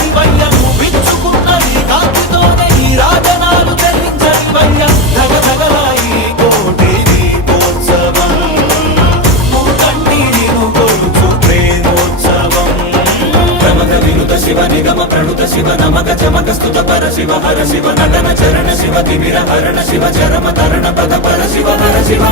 శివయ్య విచ్చుకున్న ఈ కాంతితోనే ఈ రాజనాలు చెల్లించని వయ్య ధగ కోటి దీపోత్సవం. కొలుచు ప్రేమోత్సవం. ప్రమద వినుత శివ నిగమ ప్రణుత శివ నమక చమక స్తుత పర శివ హర శివ నటన చరణ తిమిర హరణ శివ చరమ తరణ పద పర శివ పర శివ.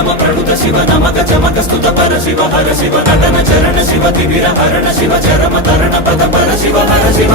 శివ ప్రభుత శివ నమక చమక స్తుత పర శివ హర శివ నటన చరణ శివ తిమిర హరణ శివ చరమ తరణ పద పర శివ హర శివ.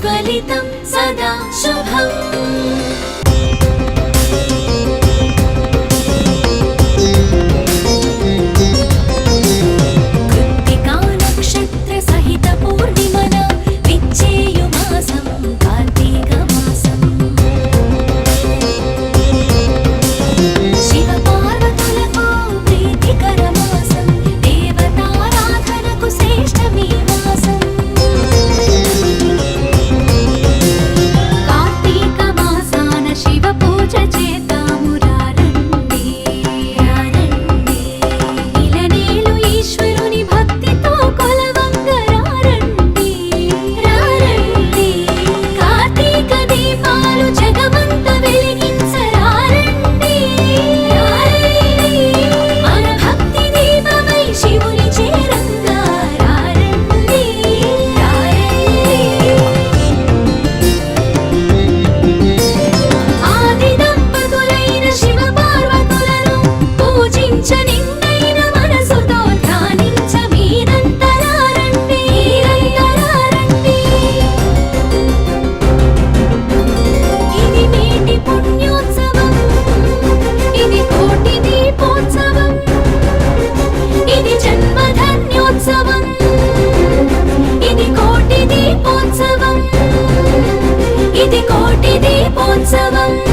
प्रज्वलितं सदा शुभम्। దీపోత్సవం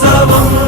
దీపోత్సవం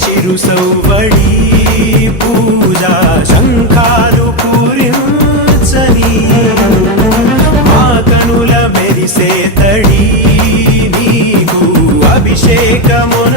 చిరు సౌవడి పూజా శంఖాలు పూరించని మా కనుల మెరిసే తడి నీకు అభిషేకమున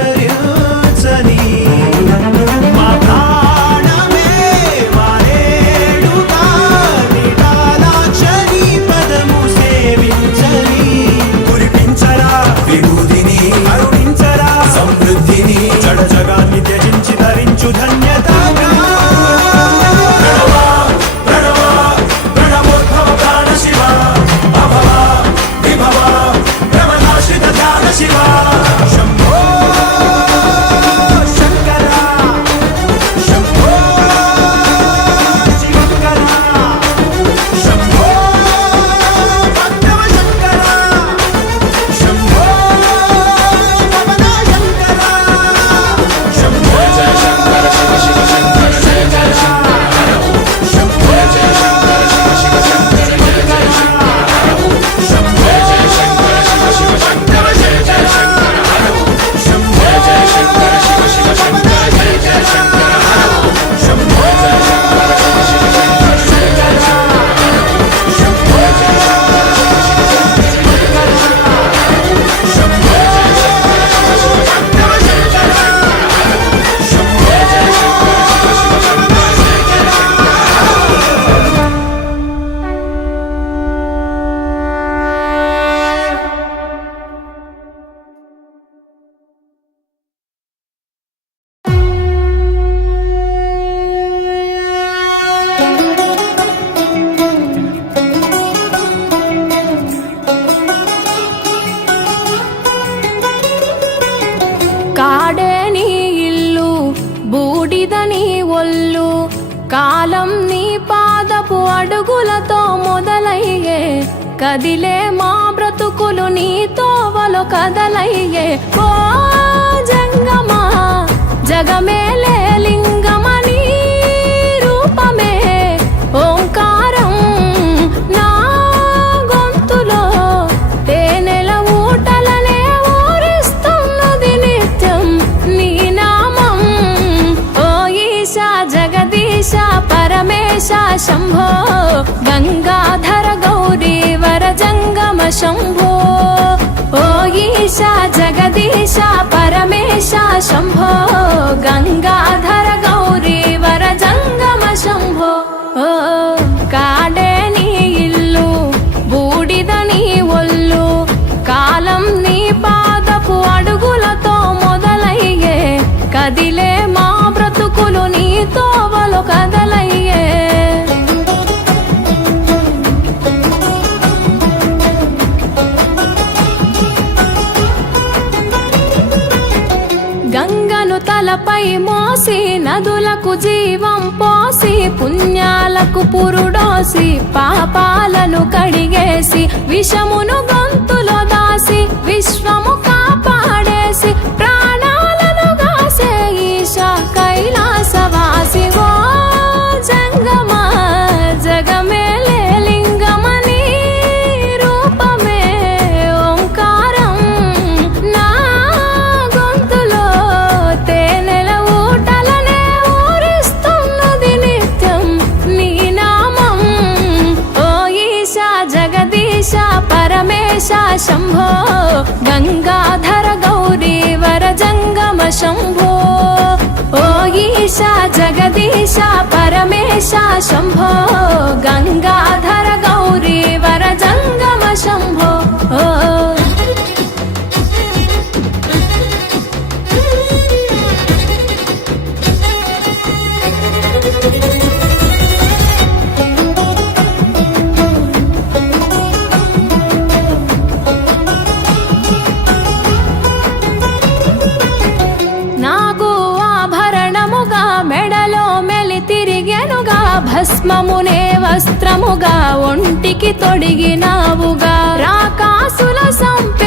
శంభో. ఓ ఈశా జగదీశ పరమేశ శంభో. గంగాధర విషమును గొంతు గణేశ శంభో గంగాధర గౌరీ వరజంగమ శంభో ఓ ఈశ జగదీశ పరమేశ శంభో గంగాధర గౌరీ వరజంగమ శంభో ఓ కరుణే వస్త్రముగా ఒంటికి తొడిగినావుగా. రాకాసుల సంపే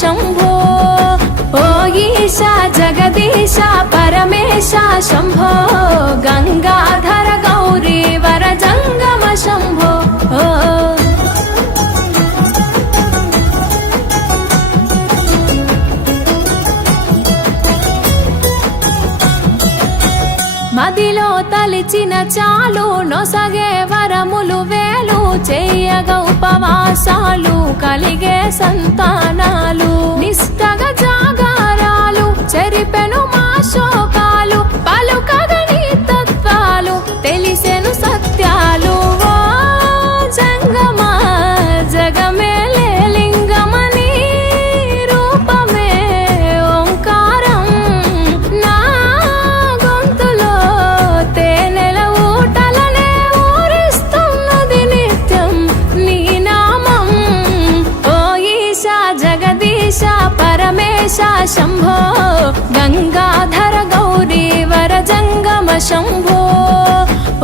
శంభో. ఓ ఈశా జగదీశ పరమేశ శంభో. చాలు నొసగే వరములు వేలు చేయగ ఉపవాసాలు కలిగే సంతానాలు. నిష్టగ జాగారాలు చెరిపెను మాషో వర్షా శంభో గంగాధర గౌరీ వరజంగమ శంభో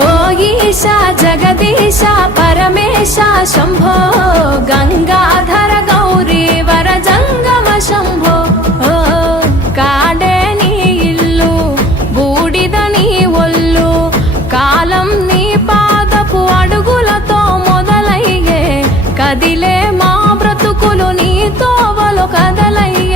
ఓ ఈశా జగదీశ పరమేశ శంభో గంగాధర గౌరీ వరజంగమ శంభో ఓ కాడే ఇల్లు బూడిద నీ ఒళ్ళు కాలం నీ పాదపు అడుగులతో మొదలయ్యే కదిలే మా బ్రతుకులు నీ తోవలు కదలయ్యే